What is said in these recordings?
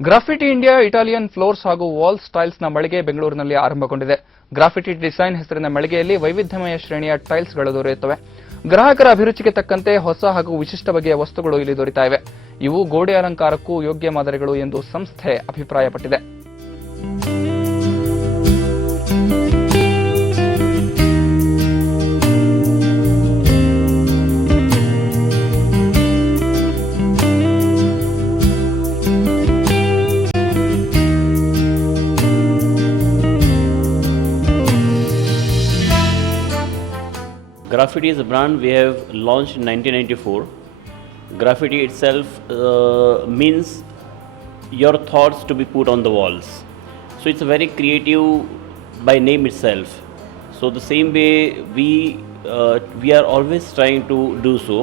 Graffiti India Italian floors ಹಾಗೂ wall ಟೈಲ್ಸ್ನ ಮಳಿಗೆ ಬೆಂಗಳೂರಿನಲ್ಲಿ ಆರಂಭಗೊಂಡಿದೆ. ಗ್ರಾಫಿಟಿ ಡಿಸೈನ್ ಹೆಸರಿನ ಮಳಿಗೆಯಲ್ಲಿ ವೈವಿಧ್ಯಮಯ ಶ್ರೇಣಿಯ ಟೈಲ್ಸ್ಗಳು ದೊರೆಯುತ್ತವೆ. ಗ್ರಾಹಕರ ಅಭಿರುಚಿಗೆ ತಕ್ಕಂತೆ ಹೊಸ ಹಾಗೂ ವಿಶಿಷ್ಟ ಬಗೆಯ ವಸ್ತುಗಳು ಇಲ್ಲಿ ದೊರೆಯುತ್ತಾ ಇವೆ. ಇವು ಗೋಡೆ ಅಲಂಕಾರಕ್ಕೂ ಯೋಗ್ಯ ಮಾದರಿಗಳು ಎಂದು ಸಂಸ್ಥೆ ಅಭಿಪ್ರಾಯಪಟ್ಟಿದೆ. Graffiti is a brand we have launched in 1994. Graffiti itself means your thoughts to be put on the walls. So it's a very creative by name itself. So the same way we are always trying to do so.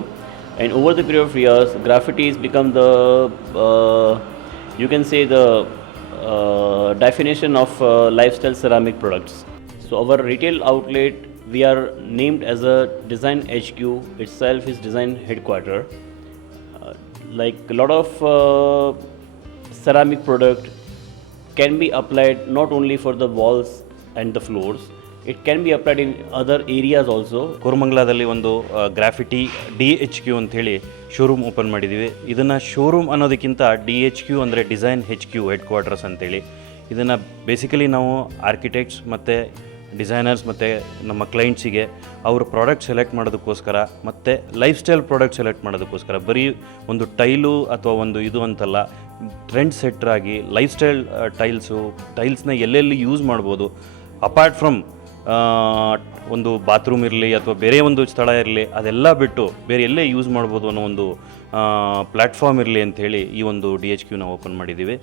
And over the period of years, graffiti has become the you can say the definition of lifestyle ceramic products. So our retail outlet, we are named as a design HQ, itself is design headquarter. Like a lot of ceramic product can be applied not only for the walls and the floors, it can be applied in other areas also. ಕೋರಮಂಗಲದಲ್ಲಿ ಒಂದು graffiti DHQ ಅಂತ ಹೇಳಿ showroom open ಮಾಡಿದ್ದೀವಿ. ಇದನ್ನು showroom ಅನ್ನೋದಕ್ಕಿಂತ DHQ ಅಂದರೆ design HQ head quarters ಅಂತೇಳಿ. ಇದನ್ನು basically ನಾವು ಆರ್ಕಿಟೆಕ್ಟ್ಸ್ ಮತ್ತು ಡಿಸೈನರ್ಸ್ ಮತ್ತು ನಮ್ಮ ಕ್ಲೈಂಟ್ಸಿಗೆ ಅವ್ರ ಪ್ರಾಡಕ್ಟ್ ಸೆಲೆಕ್ಟ್ ಮಾಡೋದಕ್ಕೋಸ್ಕರ ಮತ್ತು ಲೈಫ್ ಸ್ಟೈಲ್ ಪ್ರಾಡಕ್ಟ್ ಸೆಲೆಕ್ಟ್ ಮಾಡೋದಕ್ಕೋಸ್ಕರ ಬರೀ ಒಂದು ಟೈಲು ಅಥವಾ ಒಂದು ಇದು ಅಂತಲ್ಲ, ಟ್ರೆಂಡ್ ಸೆಟ್ರಾಗಿ ಲೈಫ್ ಸ್ಟೈಲ್ ಟೈಲ್ಸ್ನ ಎಲ್ಲೆಲ್ಲಿ ಯೂಸ್ ಮಾಡ್ಬೋದು, ಅಪಾರ್ಟ್ ಫ್ರಮ್ ಒಂದು ಬಾತ್ರೂಮ್ ಇರಲಿ ಅಥವಾ ಬೇರೆ ಒಂದು ಸ್ಥಳ ಇರಲಿ ಅದೆಲ್ಲ ಬಿಟ್ಟು ಬೇರೆ ಎಲ್ಲೇ ಯೂಸ್ ಮಾಡ್ಬೋದು ಅನ್ನೋ ಒಂದು ಪ್ಲ್ಯಾಟ್ಫಾರ್ಮ್ ಇರಲಿ ಅಂಥೇಳಿ ಈ ಒಂದು DHQ ನಾವು ಓಪನ್ ಮಾಡಿದ್ದೀವಿ.